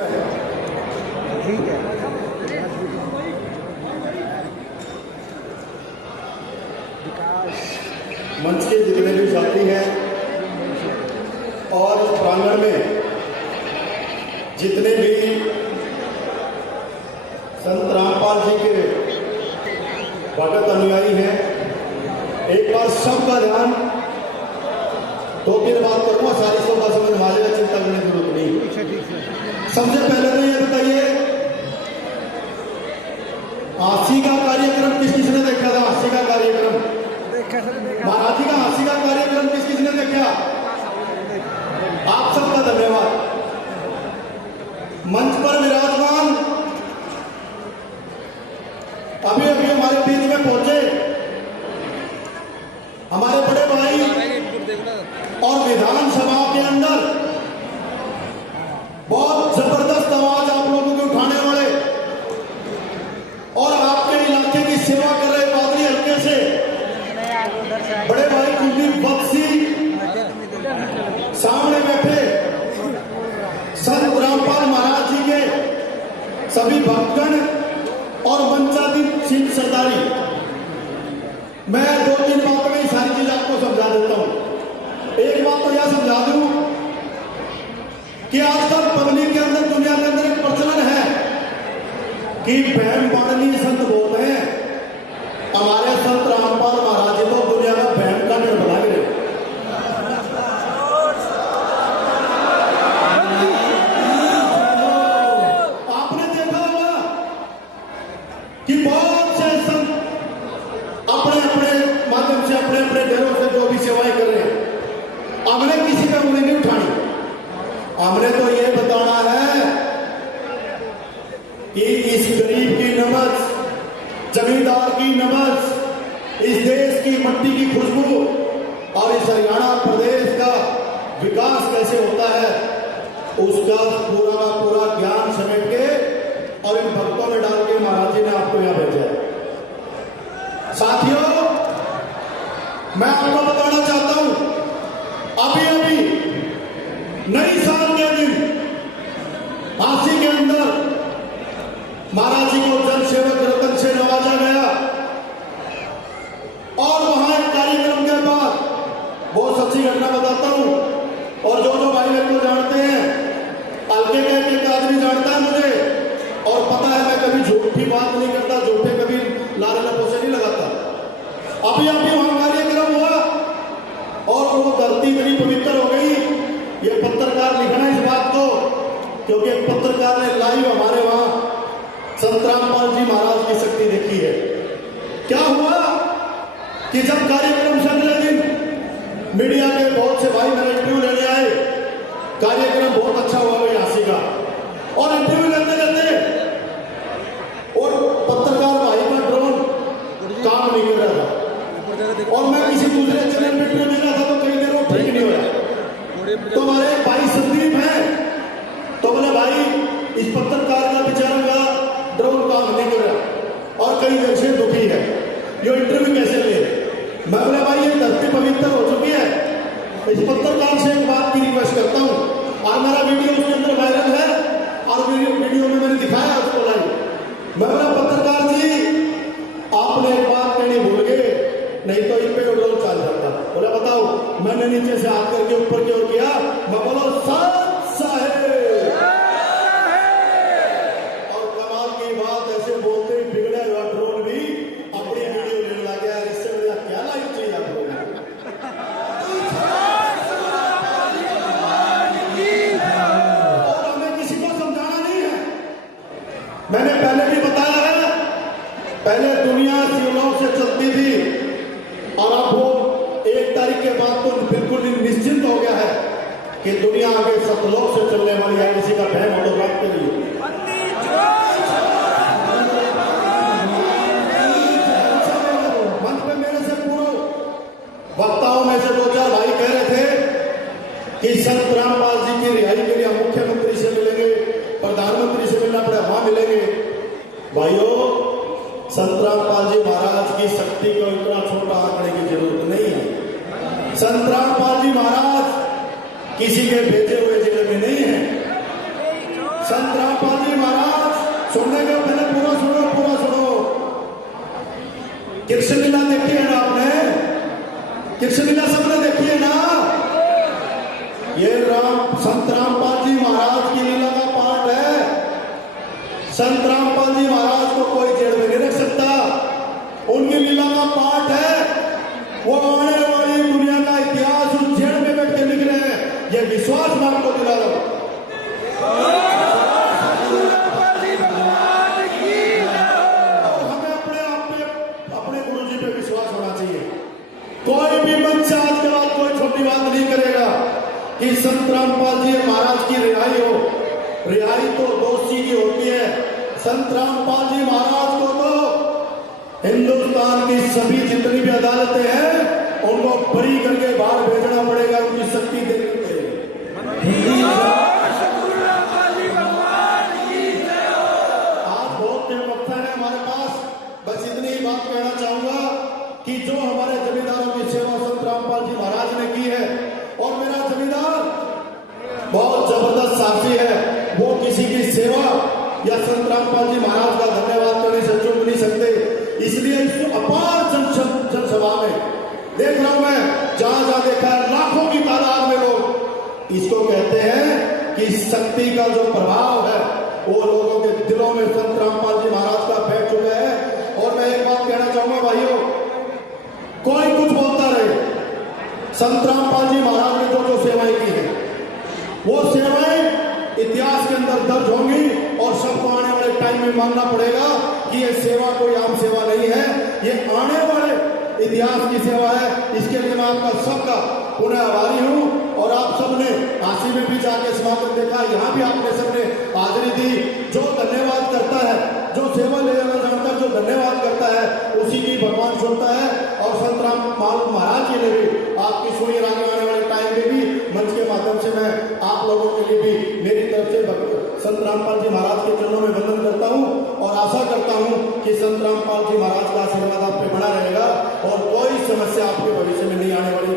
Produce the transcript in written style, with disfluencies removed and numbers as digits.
ठीक है। मंच के जितने भी साथी हैं और इस प्रांगण में जितने भी संत रामपाल जी के भगत अनुयायी हैं, एक बार सबका ध्यान, 2-3 बात करूंगा, सारी सबका समझ में आ जाएगा, चिंता करने की जरूरत नहीं। सबसे पहले तो ये बताइए, आशी का कार्यक्रम किस किसने देखा था? आशी का कार्यक्रम, महाराज जी का आशी का कार्यक्रम किस किसने देखा? आप सबका धन्यवाद। मंच पर विराजमान अभी अभी हमारे बीच में पहुंचे हमारे बड़े भाई और विधानसभा के अंदर बहुत जबरदस्त आवाज आप लोगों को उठाने वाले और आपके इलाके की सेवा कर रहे पादरी हल्के से बड़े भाई कुलदीप बख्शी, सामने बैठे संत रामपाल महाराज जी के सभी भक्तगण और मंचाधीन सिंह सरदारी। मैं 2-3 बातों में सारी चीज आपको समझा देता हूं। एक बात तो यह समझा दूं कि आजकल पब्लिक के अंदर, दुनिया के अंदर एक प्रचलन है कि बहन बांधनी संत बोलते हैं। हमारे संत रामपाल महाराज जी को दुनिया में बहन का निर्भला गिरे। आपने देखा होगा कि बहुत से संत अपने अपने माध्यम से, अपने अपने डेरों से जो भी सेवाएं कर रहे हैं, हमने किसी पे उंगली नहीं उठानी। हमने तो ये बताना है कि इस गरीब की नबज, जमींदार की नबज, इस देश की मट्टी की खुशबू और इस हरियाणा प्रदेश का विकास कैसे होता है, उसका पूरा का पूरा ज्ञान समेट के और इन भक्तों में डाल के महाराज जी ने आपको यहां भेजा है। साथियों, मैं आपको बताना चाहता हूं, अभी अभी नई साल के दिन आशी के अंदर महाराज जी को जन सेवक रतन से नवाजा गया और वहां एक कार्यक्रम के बाद, बहुत सच्ची घटना बताता हूं और जो भाई मेरे को जानते हैं, हल्के का एक आदमी जानता है मुझे और पता है मैं कभी झूठी बात नहीं करता, झूठे कभी लारे लपो से नहीं लगाता। अभी अभी वहां कार्यक्रम हुआ और वो धरती मेरी पवित्र हो गई। ये पत्रकार लिखना इस बात को, क्योंकि एक पत्रकार ने लाइव हमारे वहां संत रामपाल जी महाराज की शक्ति देखी है। क्या हुआ कि जब कार्यक्रम से अगले दिन मीडिया के बहुत से भाई मेरे इंटरव्यू लेने आए, कार्यक्रम बहुत अच्छा हुआ भाई आशी का, और इंटरव्यू लेते लेते और पत्रकार भाई का ड्रोन काम नहीं कर रहा था और मैं किसी दूसरे चैनल में इंटरव्यू दे रहा था, तो कई देर वो ठीक नहीं हो रहा। तो हमारे भाई संदीप है, तो बोले भाई इस पत्रकार का बेचारा का ड्रोन काम नहीं कर रहा और कई देर से दुखी है, ये इंटरव्यू कैसे ले? मैं बोला भाई ये धरती पवित्र हो चुकी है, इस पत्रकार से एक बात की रिक्वेस्ट करता हूं, और मेरा वीडियो उसके अंदर वायरल है और वीडियो में मैंने दिखाया उसको लाइव। मैं बोला पत्रकार जी आपने एक बात कहनी भूल गए, नहीं तो इन पे ड्रोन चल जाता। बोला बताओ। मैंने नीचे से हाथ करके ऊपर की ओर किया, मैं बोला सत साहेब, और कमाल की बात ऐसे बोलते ही बिगड़ा हुआ ड्रोन भी अपनी वीडियो लेने लग गया। इससे मेरा क्या लाइफ चाहिए आपको? और हमें किसी को समझाना नहीं है। मैंने पहले भी बताया है, पहले दुनिया शिवलोक से चलती थी और अब वो 1 तारीख के बाद तो बिल्कुल निश्चिंत हो गया है कि दुनिया आगे सतलोक से चलने वाली है। किसी का भय हो तो बात करिए। मंच पे मेरे से पूर्व वक्ताओं में से 2-4 भाई कह रहे थे कि संत रामपाल जी की रिहाई के लिए मुख्यमंत्री से मिलेंगे, प्रधानमंत्री से मिलना पड़े, वहां मिलेंगे। भाइयों, संत रामपाल जी महाराज की शक्ति को इतना छोटा आंकने की जरूरत नहीं है। संत रामपाल जी महाराज किसी के भेजे हुए जिले में नहीं है। संत रामपाल जी महाराज, सुनने के पहले पूरा सुनो, पूरा सुनो। कृष्ण लीला देखी है ना आपने? कृष्ण लीला सबने देखी है ना? ये संत रामपाल जी महाराज की लीला का पाठ है। संत रामपाल जी महाराज को कोई जेल में नहीं रख सकता, उनकी लीला का पाठ है। वो आने वाली दुनिया का इतिहास उस जेल में बैठ के लिख रहे हैं, ये विश्वास मैं आपको दिला रहा हूं। हमें अपने आप पे, अपने गुरु जी पे विश्वास होना चाहिए। कोई भी मंच से आज के बाद कोई छोटी बात नहीं करेगा कि संत रामपाल जी महाराज की रिहाई हो। रिहाई तो दोषी की होती है। संत रामपाल जी महाराज को तो हिंदुस्तान की सभी जितनी भी अदालतें हैं उनको बरी करके बाहर भेजना पड़ेगा, उनकी शक्ति देखनी पड़ेगी। आज बहुत टाइम वक्त है हमारे पास, बस इतनी ही बात कहना चाहूंगा कि जो हमारे जमींदारों की सेवा संत रामपाल जी महाराज ने की है, और मेरा जमींदार बहुत जबरदस्त साथी है, वो किसी की सेवा या संत रामपाल जी महाराज का धन्यवाद करने से चूक नहीं सकते। इसलिए अपार जनसभा में देख रहा हूं मैं, जहां जहां देखा है लाखों की तादाद में लोग, इसको कहते हैं कि शक्ति का जो प्रभाव है वो लोगों के दिलों में संत रामपाल जी महाराज का बैठ चुका है। और मैं एक बात कहना चाहूंगा भाइयों, कोई कुछ बोलता रहे, संत रामपाल जी महाराज ने जो जो सेवाएं की है वो सेवाएं इतिहास के अंदर दर्ज होंगी, और सबको आने वाले टाइम में मानना पड़ेगा कि ये सेवा कोई आम सेवा नहीं है, ये आने वाले इतिहास की सेवा है। इसके लिए मैं आपका सबका पुनः आभारी हूं। और आप सबने काशी में भी जाके समापन देखा, यहाँ भी आपने सबने हाजिरी दी। जो धन्यवाद करता है, जो सेवा ले जाना जानता है, जो धन्यवाद करता है, उसी की भगवान सुनता है। और संत रामपाल महाराज के लिए भी आपकी सुनी आने वाले टाइम में भी मंच के माध्यम से मैं आप लोगों के लिए भी मेरी तरफ से संत रामपाल जी महाराज के चरणों में वंदन करता हूं, और आशा करता हूं कि संत रामपाल जी महाराज का आशीर्वाद आप पे बना रहेगा और कोई समस्या आपके भविष्य में नहीं आने वाली।